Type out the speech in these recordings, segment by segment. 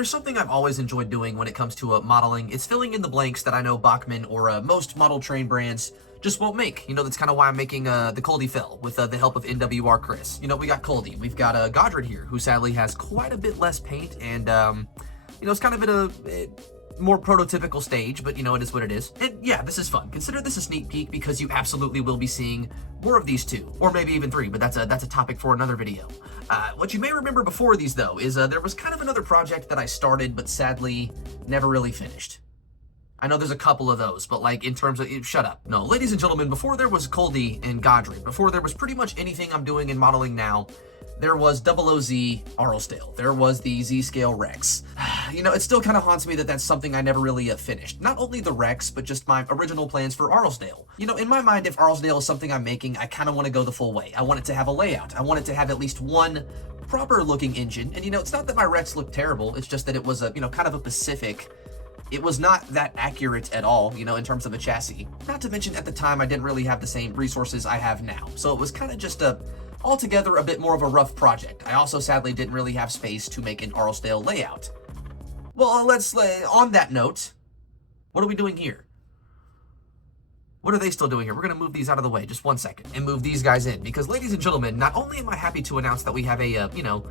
there's something I've always enjoyed doing when it comes to modeling. It's filling in the blanks that I know Bachmann or most model train brands just won't make. You know, that's kind of why I'm making the Culdee fill with the help of NWR Chris. You know, we got Culdee, we've got Godred here, who sadly has quite a bit less paint, and you know, it's kind of in a more prototypical stage, but you know, it is what it is. And yeah, this is fun. Consider this a sneak peek because you absolutely will be seeing more of these two, or maybe even three, but that's a topic for another video. What you may remember before these though is there was kind of another project that I started, but sadly never really finished. I know there's a couple of those, but like in terms of, shut up. No, ladies and gentlemen, before there was Culdee and Godred, before there was pretty much anything I'm doing in modeling now, there was OOz Arlesdale. There was the Z-Scale Rex. You know, it still kind of haunts me that that's something I never really finished. Not only the Rex, but just my original plans for Arlesdale. You know, in my mind, if Arlesdale is something I'm making, I kind of want to go the full way. I want it to have a layout. I want it to have at least one proper looking engine. And you know, it's not that my Rex looked terrible. It's just that it was a, you know, kind of a Pacific. It was not that accurate at all, you know, in terms of a chassis. Not to mention at the time, I didn't really have the same resources I have now. So it was kind of just altogether a bit more of a rough project. I also sadly didn't really have space to make an Arlesdale layout. Well, let's, on that note, what are we doing here? What are they still doing here? We're going to move these out of the way, just 1 second, and move these guys in. Because, ladies and gentlemen, not only am I happy to announce that we have a, you know,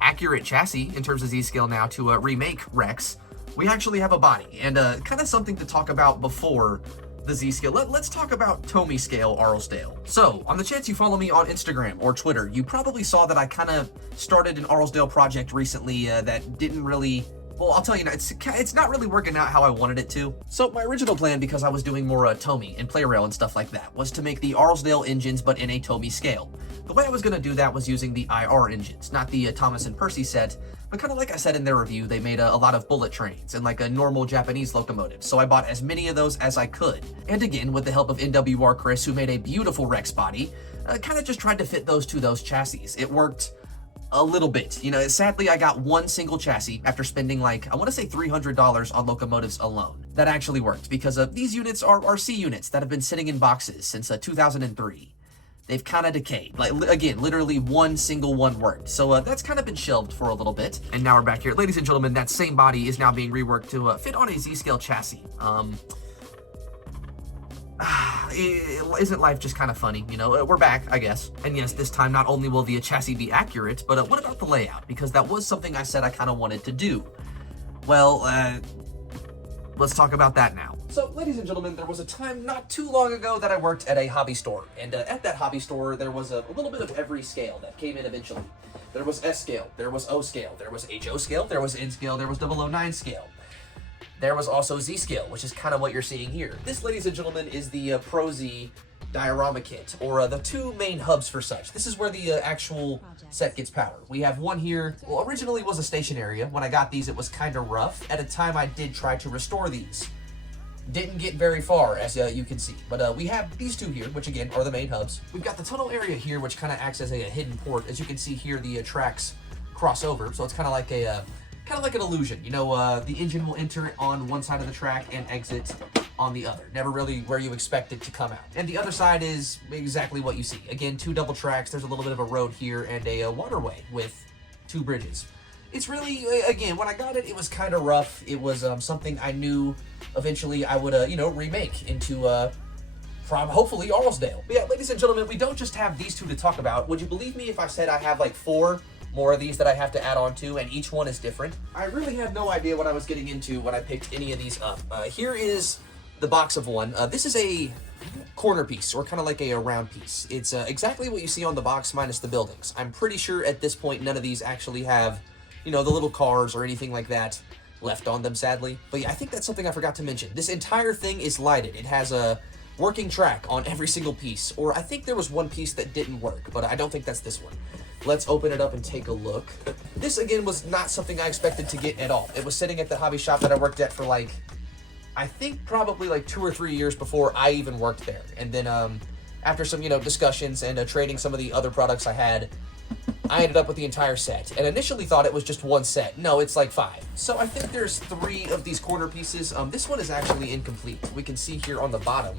accurate chassis in terms of Z-Scale now to remake Rex, we actually have a body, and kind of something to talk about before the Z-Scale. Let's talk about Tomy Scale Arlesdale. So, on the chance you follow me on Instagram or Twitter, you probably saw that I kind of started an Arlesdale project recently that didn't really, well, I'll tell you now, it's not really working out how I wanted it to. So my original plan, because I was doing more Tomy and play rail and stuff like that, was to make the Arlesdale engines, but in a Tomy scale. The way I was going to do that was using the IR engines, not the Thomas and Percy set, but kind of like I said in their review, they made a lot of bullet trains and like a normal Japanese locomotive, so I bought as many of those as I could. And again, with the help of NWR Chris, who made a beautiful Rex body, kind of just tried to fit those to those chassis. It worked a little bit. You know, sadly, I got one single chassis after spending like, I want to say $300 on locomotives alone. That actually worked because these units are RC units that have been sitting in boxes since 2003. They've kind of decayed. Like, again, literally one single one worked. So that's kind of been shelved for a little bit. And now we're back here. Ladies and gentlemen, that same body is now being reworked to fit on a Z-Scale chassis. Isn't life just kind of funny? You know, we're back, I guess. And yes, this time not only will the chassis be accurate, but what about the layout? Because that was something I said I kind of wanted to do. Well, let's talk about that now. So, ladies and gentlemen, there was a time not too long ago that I worked at a hobby store. And at that hobby store, there was a little bit of every scale that came in eventually. There was S scale, there was O scale, there was HO scale, there was N scale, there was 009 scale. There was also Z-Scale, which is kind of what you're seeing here. This, ladies and gentlemen, is the Pro Z diorama kit, or the two main hubs for such. This is where the actual set gets power. We have one here. Well, originally was a station area. When I got these, it was kind of rough. At a time, I did try to restore these. Didn't get very far, as you can see. But we have these two here, which again are the main hubs. We've got the tunnel area here, which kind of acts as a hidden port. As you can see here, the tracks cross over, so it's kind of like a kind of like an illusion. You know, the engine will enter on one side of the track and exit on the other. Never really where you expect it to come out. And the other side is exactly what you see. Again, two double tracks. There's a little bit of a road here and a waterway with two bridges. It's really, again, when I got it, it was kind of rough. It was something I knew eventually I would, you know, remake into, from hopefully Arlesdale. But yeah, ladies and gentlemen, we don't just have these two to talk about. Would you believe me if I said I have like 4 more of these that I have to add on to, and each one is different? I really had no idea what I was getting into when I picked any of these up. Here is the box of one. This is a corner piece, or kind of like a round piece. It's exactly what you see on the box minus the buildings. I'm pretty sure at this point none of these actually have, you know, the little cars or anything like that left on them, sadly. But yeah, I think that's something I forgot to mention. This entire thing is lighted. It has a working track on every single piece, or I think there was one piece that didn't work, but I don't think that's this one. Let's open it up and take a look. This, again, was not something I expected to get at all. It was sitting at the hobby shop that I worked at for, like, I think probably like 2 or 3 years before I even worked there. And then after some, you know, discussions and trading some of the other products I had, I ended up with the entire set. And initially thought it was just one set. No, it's like 5. So I think there's 3 of these corner pieces. This one is actually incomplete. We can see here on the bottom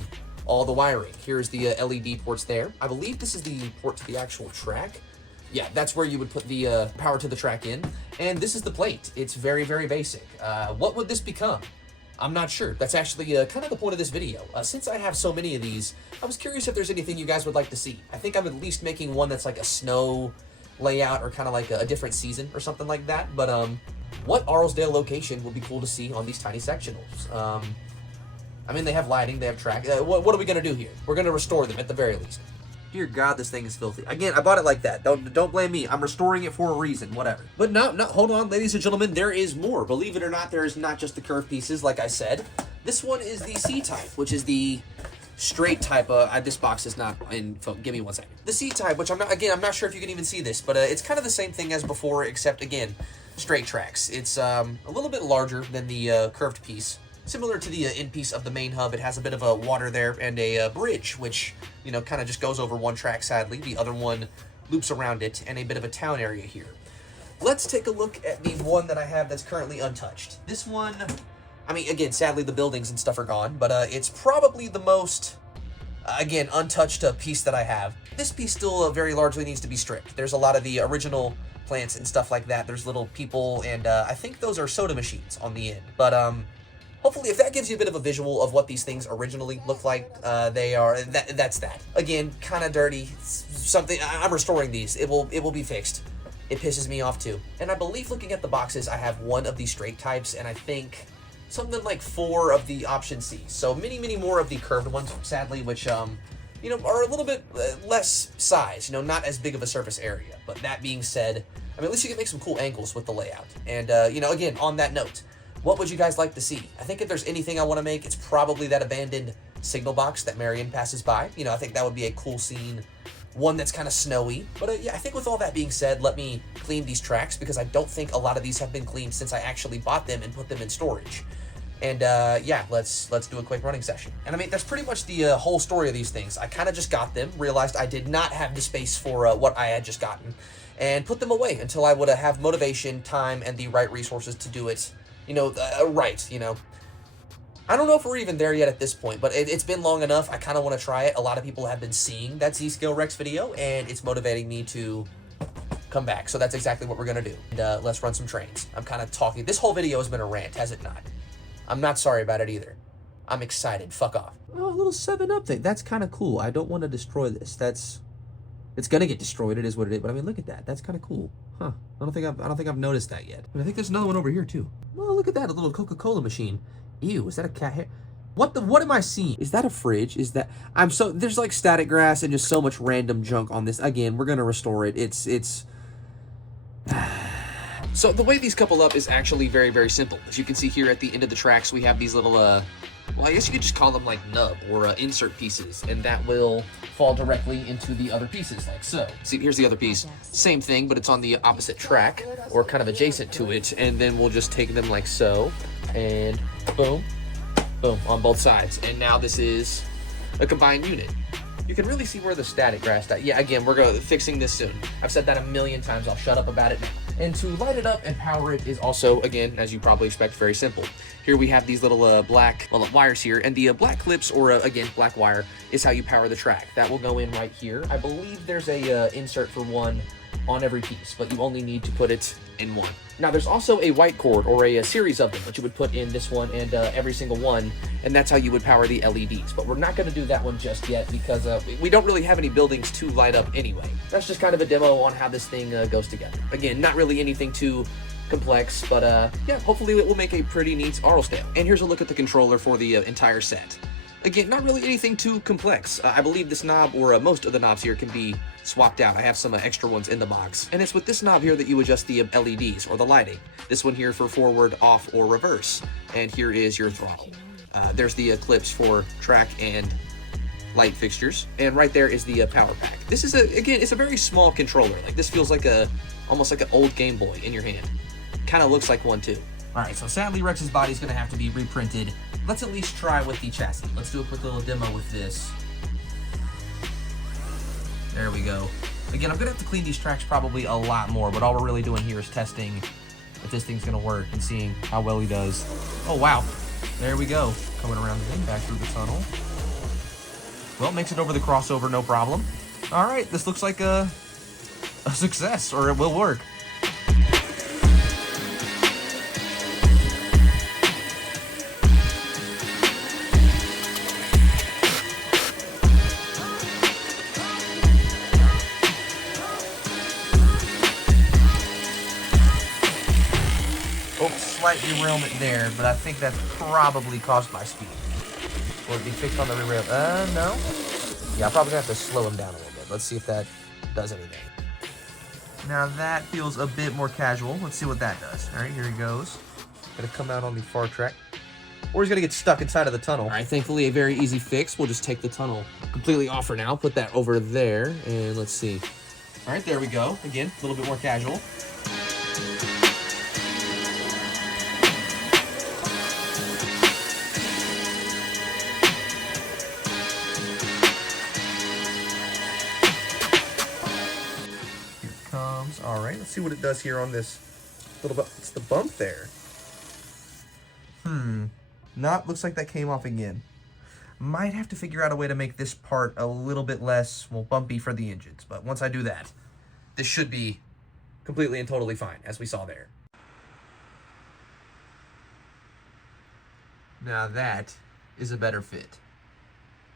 all the wiring. Here's the LED ports there. I believe this is the port to the actual track. yeah, that's where you would put the power to the track in. And this is the plate. It's very, very basic. What would this become? I'm not sure. That's actually kind of the point of this video. Since I have so many of these, I was curious if there's anything you guys would like to see. I think I'm at least making one that's like a snow layout or kind of like a different season or something like that. But what Arlesdale location would be cool to see on these tiny sectionals? I mean, they have lighting, they have track. What are we going to do here? We're going to restore them at the very least. Dear God, this thing is filthy. Again, I bought it like that. Don't blame me. I'm restoring it for a reason, whatever. But no, hold on, ladies and gentlemen. There is more. Believe it or not, there is not just the curved pieces, like I said. This one is the C-type, which is the straight type. This box is not in. Give me 1 second. The C-type, which I'm not sure if you can even see this, but it's kind of the same thing as before, except again, straight tracks. It's a little bit larger than the curved piece. Similar to the end piece of the main hub, it has a bit of a water there and a bridge, which, you know, kind of just goes over one track, sadly. The other one loops around it, and a bit of a town area here. Let's take a look at the one that I have that's currently untouched. This one, I mean, again, sadly, the buildings and stuff are gone, but it's probably the most, again, untouched piece that I have. This piece still very largely needs to be stripped. There's a lot of the original plants and stuff like that. There's little people, and I think those are soda machines on the end. But, hopefully, if that gives you a bit of a visual of what these things originally look like, that's that. Again, kind of dirty. Something I'm restoring these. It will be fixed. It pisses me off too. And I believe, looking at the boxes, I have one of the straight types, and I think something like 4 of the option C. So many more of the curved ones, sadly, which you know, are a little bit less size. You know, not as big of a surface area. But that being said, I mean, at least you can make some cool angles with the layout. And you know, again, on that note, what would you guys like to see? I think if there's anything I want to make, it's probably that abandoned signal box that Marion passes by. You know, I think that would be a cool scene. One that's kind of snowy. But yeah, I think with all that being said, let me clean these tracks, because I don't think a lot of these have been cleaned since I actually bought them and put them in storage. And yeah, let's do a quick running session. And I mean, that's pretty much the whole story of these things. I kind of just got them, realized I did not have the space for what I had just gotten, and put them away until I would have motivation, time, and the right resources to do it. You know, right, you know. I don't know if we're even there yet at this point, but it's been long enough. I kind of want to try it. A lot of people have been seeing that Z-Scale Rex video, and it's motivating me to come back. So that's exactly what we're going to do. And let's run some trains. I'm kind of talking. This whole video has been a rant, has it not? I'm not sorry about it either. I'm excited. Fuck off. Oh, a little 7-Up thing. That's kind of cool. I don't want to destroy this. It's going to get destroyed. It is what it is. But I mean, look at that. That's kind of cool. Huh. I don't think I've noticed that yet. But I think there's another one over here too. Oh, look at that. A little Coca-Cola machine. Ew, is that a cat hair? What am I seeing? Is that a fridge? Is that... there's like static grass and just so much random junk on this. Again, we're going to restore it. It's... So the way these couple up is actually very, very simple. As you can see here at the end of the tracks, we have these little, well, I guess you could just call them like nub or insert pieces, and that will fall directly into the other pieces, like so. See, here's the other piece. Same thing, but it's on the opposite track, or kind of adjacent to it, and then we'll just take them like so, and boom, boom, on both sides. And now this is a combined unit. You can really see where the static grass died. Yeah, again, we're fixing this soon. I've said that a million times. I'll shut up about it now. And to light it up and power it is also, again, as you probably expect, very simple. Here we have these little black wires here, and the black clips, or again, black wire, is how you power the track. That will go in right here. I believe there's a insert for one on every piece, but you only need to put it in one. Now, there's also a white cord, or a series of them, that you would put in this one and every single one, and that's how you would power the LEDs. But we're not going to do that one just yet, because we don't really have any buildings to light up anyway. That's just kind of a demo on how this thing goes together. Again, not really anything too complex, but yeah, hopefully it will make a pretty neat Arlesdale. And here's a look at the controller for the entire set. Again, not really anything too complex. I believe this knob, or most of the knobs here, can be swapped out. I have some extra ones in the box. And it's with this knob here that you adjust the LEDs, or the lighting. This one here for forward, off, or reverse. And here is your throttle. There's the clips for track and light fixtures. And right there is the power pack. This is, again, it's a very small controller. Like, this feels like almost like an old Game Boy in your hand. Kind of looks like one too. All right, so sadly Rex's body's gonna have to be reprinted. Let's at least try with the chassis. Let's do a quick little demo with this. There we go. Again, I'm gonna have to clean these tracks probably a lot more, but all we're really doing here is testing if this thing's gonna work and seeing how well he does. Oh, wow. There we go. Coming around again, back through the tunnel. Well, makes it over the crossover, no problem. All right, this looks like a success, or it will work. Oh, slight derailment there, but I think that's probably caused by speed. Will it be fixed on the derail? No. Yeah, I'm probably gonna have to slow him down a little bit. Let's see if that does anything. Now that feels a bit more casual. Let's see what that does. All right, here he goes. Gonna come out on the far track. Or he's gonna get stuck inside of the tunnel. All right, thankfully a very easy fix. We'll just take the tunnel completely off for now. Put that over there, and let's see. All right, there we go. Again, a little bit more casual. All right, let's see what it does here on this little bit. It's the bump there. Looks like that came off again. Might have to figure out a way to make this part a little bit less, well, bumpy for the engines. But once I do that, this should be completely and totally fine, as we saw there. Now that is a better fit.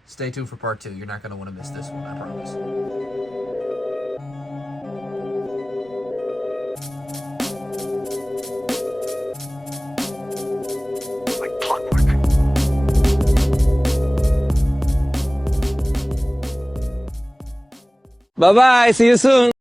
Stay tuned for part 2. You're not going to want to miss this one, I promise. Bye-bye. See you soon.